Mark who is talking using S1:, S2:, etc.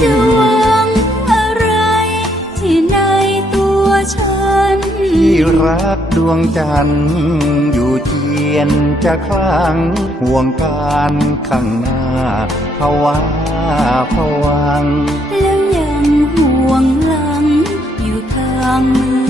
S1: ที่รักดวงจันทร์อยู่เจียนจะคลางห่วงการข้างหน้าภาวะผวัง
S2: แล้วยังห่วงหลังอยู่ทางมือ